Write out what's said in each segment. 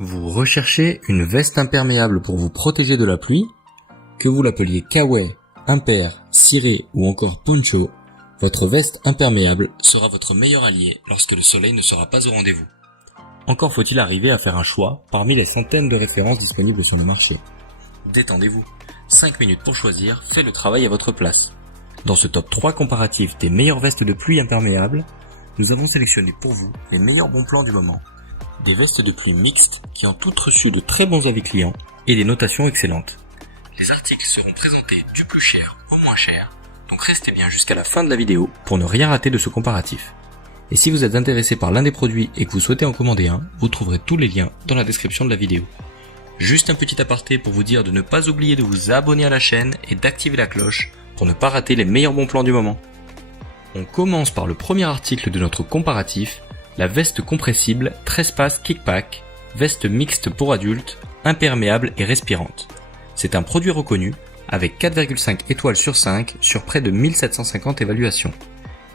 Vous recherchez une veste imperméable pour vous protéger de la pluie? Que vous l'appeliez kawaii, imper, ciré ou encore poncho, votre veste imperméable sera votre meilleur allié lorsque le soleil ne sera pas au rendez-vous. Encore faut-il arriver à faire un choix parmi les centaines de références disponibles sur le marché. Détendez-vous, 5 minutes pour choisir fait le travail à votre place. Dans ce top 3 comparatif des meilleures vestes de pluie imperméables, nous avons sélectionné pour vous les meilleurs bons plans du moment. Des vestes de pluie mixtes qui ont toutes reçu de très bons avis clients et des notations excellentes. Les articles seront présentés du plus cher au moins cher, donc restez bien jusqu'à la fin de la vidéo pour ne rien rater de ce comparatif. Et si vous êtes intéressé par l'un des produits et que vous souhaitez en commander un, vous trouverez tous les liens dans la description de la vidéo. Juste un petit aparté pour vous dire de ne pas oublier de vous abonner à la chaîne et d'activer la cloche pour ne pas rater les meilleurs bons plans du moment. On commence par le premier article de notre comparatif, la veste compressible 13 passes Kickpack, veste mixte pour adultes, imperméable et respirante. C'est un produit reconnu avec 4,5 étoiles sur 5 sur près de 1750 évaluations.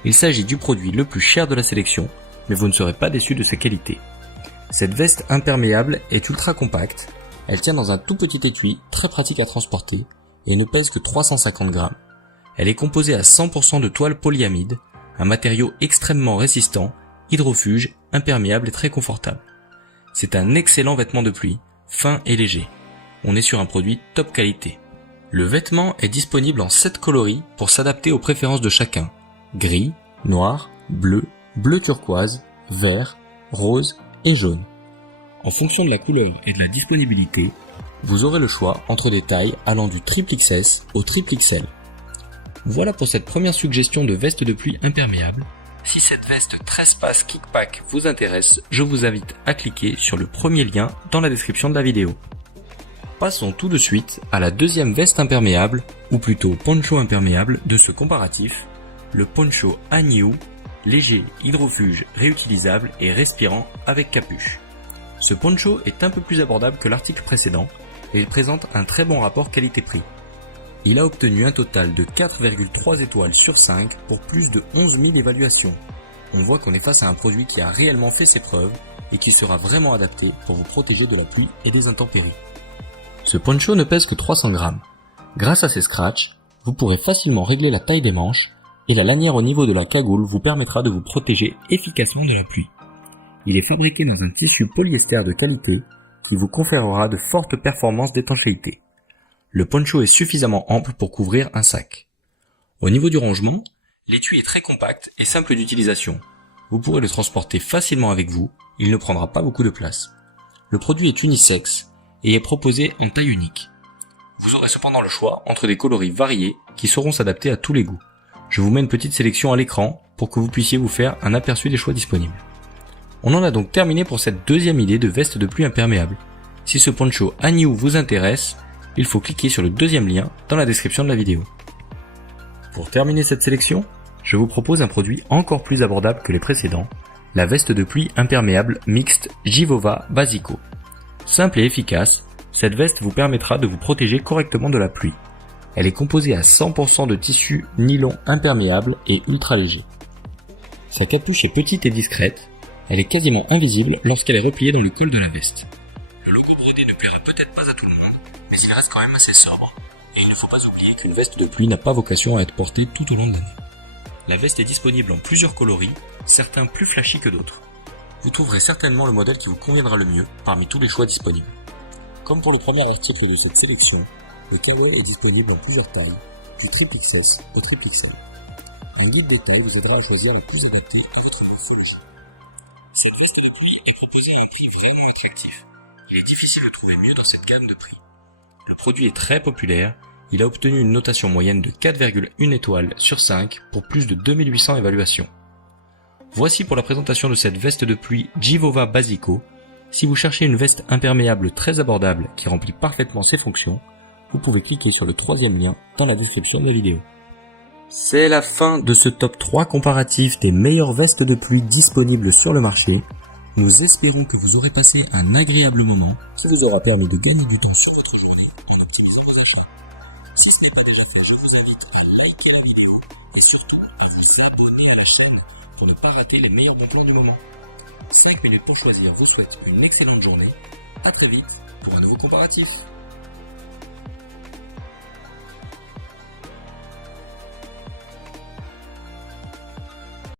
Il s'agit du produit le plus cher de la sélection, mais vous ne serez pas déçus de sa qualité. Cette veste imperméable est ultra compacte, elle tient dans un tout petit étui très pratique à transporter et ne pèse que 350 grammes. Elle est composée à 100% de toile polyamide, un matériau extrêmement résistant, hydrofuge, imperméable et très confortable. C'est un excellent vêtement de pluie, fin et léger. On est sur un produit top qualité. Le vêtement est disponible en 7 coloris pour s'adapter aux préférences de chacun. Gris, noir, bleu, bleu turquoise, vert, rose et jaune. En fonction de la couleur et de la disponibilité, vous aurez le choix entre des tailles allant du XXS au XXL. Voilà pour cette première suggestion de veste de pluie imperméable. Si cette veste 13 passes Kickpack vous intéresse, je vous invite à cliquer sur le premier lien dans la description de la vidéo. Passons tout de suite à la deuxième veste imperméable, ou plutôt poncho imperméable de ce comparatif, le poncho Hanyu, léger, hydrofuge, réutilisable et respirant avec capuche. Ce poncho est un peu plus abordable que l'article précédent et il présente un très bon rapport qualité-prix. Il a obtenu un total de 4,3 étoiles sur 5 pour plus de 11 000 évaluations. On voit qu'on est face à un produit qui a réellement fait ses preuves et qui sera vraiment adapté pour vous protéger de la pluie et des intempéries. Ce poncho ne pèse que 300 grammes. Grâce à ses scratchs, vous pourrez facilement régler la taille des manches et la lanière au niveau de la cagoule vous permettra de vous protéger efficacement de la pluie. Il est fabriqué dans un tissu polyester de qualité qui vous conférera de fortes performances d'étanchéité. Le poncho est suffisamment ample pour couvrir un sac. Au niveau du rangement, l'étui est très compact et simple d'utilisation. Vous pourrez le transporter facilement avec vous, il ne prendra pas beaucoup de place. Le produit est unisexe et est proposé en taille unique. Vous aurez cependant le choix entre des coloris variés qui sauront s'adapter à tous les goûts. Je vous mets une petite sélection à l'écran pour que vous puissiez vous faire un aperçu des choix disponibles. On en a donc terminé pour cette deuxième idée de veste de pluie imperméable. Si ce poncho Hanyu vous intéresse, il faut cliquer sur le deuxième lien dans la description de la vidéo. Pour terminer cette sélection, je vous propose un produit encore plus abordable que les précédents, la veste de pluie imperméable mixte Givova Basico. Simple et efficace, cette veste vous permettra de vous protéger correctement de la pluie. Elle est composée à 100% de tissu nylon imperméable et ultra léger. Sa capuche est petite et discrète, elle est quasiment invisible lorsqu'elle est repliée dans le col de la veste. Le logo brodé ne plaira peut-être pas à tout le monde, mais il reste quand même assez sobre. Et il ne faut pas oublier qu'une veste de pluie n'a pas vocation à être portée tout au long de l'année. La veste est disponible en plusieurs coloris, certains plus flashy que d'autres. Vous trouverez certainement le modèle qui vous conviendra le mieux parmi tous les choix disponibles. Comme pour le premier article de cette sélection, le kawaii est disponible en plusieurs tailles, du XXS au XXL. Un guide des tailles vous aidera à choisir les plus adaptés à votre morphologie. Cette veste de pluie est proposée à un prix vraiment attractif. Il est difficile de trouver mieux dans cette gamme de prix. Le produit est très populaire, il a obtenu une notation moyenne de 4,1 étoiles sur 5 pour plus de 2800 évaluations. Voici pour la présentation de cette veste de pluie Givova Basico. Si vous cherchez une veste imperméable très abordable qui remplit parfaitement ses fonctions, vous pouvez cliquer sur le troisième lien dans la description de la vidéo. C'est la fin de ce top 3 comparatif des meilleures vestes de pluie disponibles sur le marché. Nous espérons que vous aurez passé un agréable moment. Ça vous aura permis de gagner du temps sur votre journée et d'optimiser vos achats. Si ce n'est pas déjà fait, je vous invite à liker la vidéo et surtout à vous abonner à la chaîne pour ne pas rater les meilleurs bons plans du moment. 5 minutes pour choisir vous souhaite une excellente journée À très vite pour un nouveau comparatif.